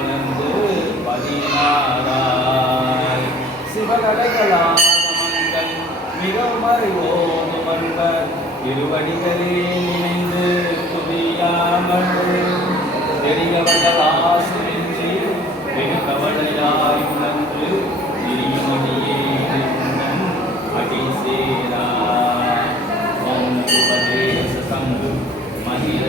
மலர்ந்து பதினாராய் சிவகலைகளான மங்கள் மிகவும் அறிவோம் அன்பர் இருவடிகளே நினைந்து துதியாமல் பெரியவர்கள் ஆசிரின்றி வெகு கவலையாய் உணர்ந்து திரியுமடியே உடன் அடி சேராய் உபதேச சங்கு மகிழ